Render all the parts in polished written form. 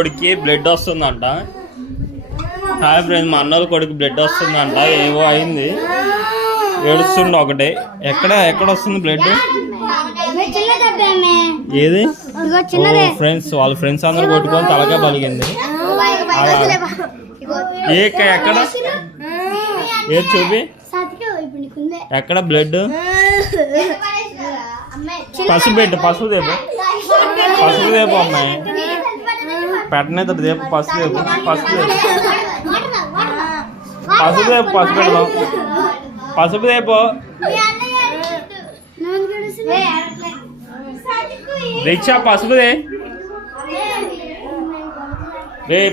కొడుకు బ్లడ్ వస్తుందంట. Hi friends, మా అన్నోళ్ళ కొడుకు బ్లడ్ వస్తుందంట. ఏవో అయింది, ఏడుస్తుండ ఒకటే. ఎక్కడ వస్తుంది బ్లడ్? ఏది ఫ్రెండ్స్, వాళ్ళ ఫ్రెండ్స్ అందరూ కొట్టుకొని తలగా పలిగింది. ఎక్కడ ఏది చూపి, ఎక్కడ బ్లడ్? పసుపు దేపు అమ్మాయి, పెట్టనేది దేపు, పసుపు పెడదాం. పసుపు దేపు దీక్ష, పసుపుదే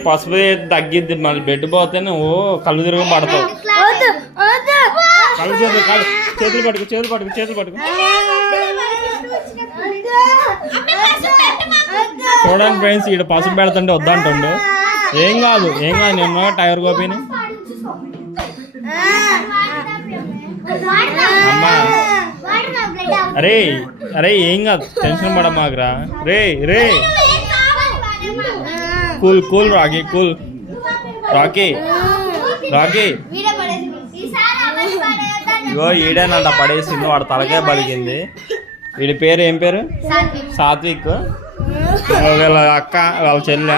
పసుపు తగ్గిద్ది. మళ్ళీ బెడ్ పోతేనే ఓ కళ్ళు తిరుగు పడతావు. చేతులు పట్టుకు. చూడండి ఫ్రెండ్స్, ఈడ పసుపు పెడుతుంటే వద్దంటుండు. ఏం కాదు నేను టైర్ గోపిని. అమ్మా అరే ఏం కాదు, టెన్షన్ పడమాకరా. రే కూల్ రాకీ ఇగో ఈడేనంట పడేసింది. వాడు తలకే బలిగింది. వీడి పేరు ఏం పేరు? సాత్విక్. వీళ్ళ అక్క, వాళ్ళ చెల్లె.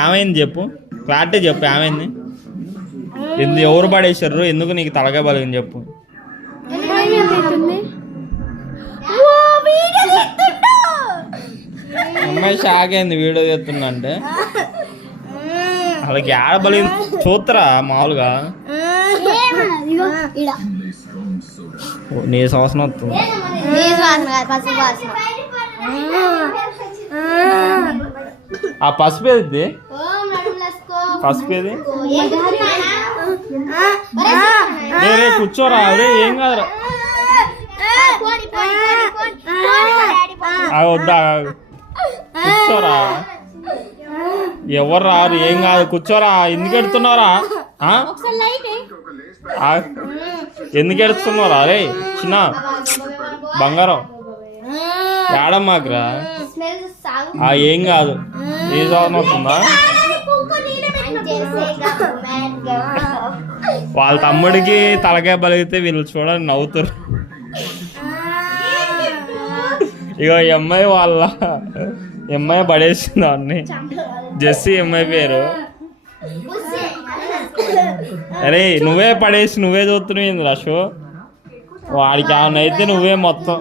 ఏమైంది చెప్పు, క్లారిటీ చెప్పు, ఏమైంది? ఎవరు పడేసారు? ఎందుకు నీకు తలకే బలిగింది చెప్పు. అమ్మాయి షాక్ అయింది వీడియో చేస్తున్నా అంటే. వాళ్ళకి ఏడ బలి చూత్తరా మామూలుగా? నీ సంవత్సరం వస్తుంది. ఆ పసుపు ఏది? కూర్చోరా. ఏం కాదురా, వద్దా కూర్చోరా. ఎవరు రారు, ఏం కాదు, కూర్చోరా. ఎందుకు ఎడుతున్నారా? ఎందుకు ఎడుతున్నారా? అరే చిన్న బంగారం ఏడమ్మాకరా. ఏం కాదు, ఏ సాధన వస్తుందా? వాళ్ళ తమ్ముడికి తలకాయ బలిగితే వీళ్ళు చూడండి నవ్వుతారు. ఇగో ఈ అమ్మాయి పడేసింది అన్ని. జెస్సీ అమ్మాయి పేరు. అరే నువ్వే పడేసి నువ్వే చూస్తున్నావు రషు. వాడికి ఏమన్నా అయితే నువ్వే మొత్తం.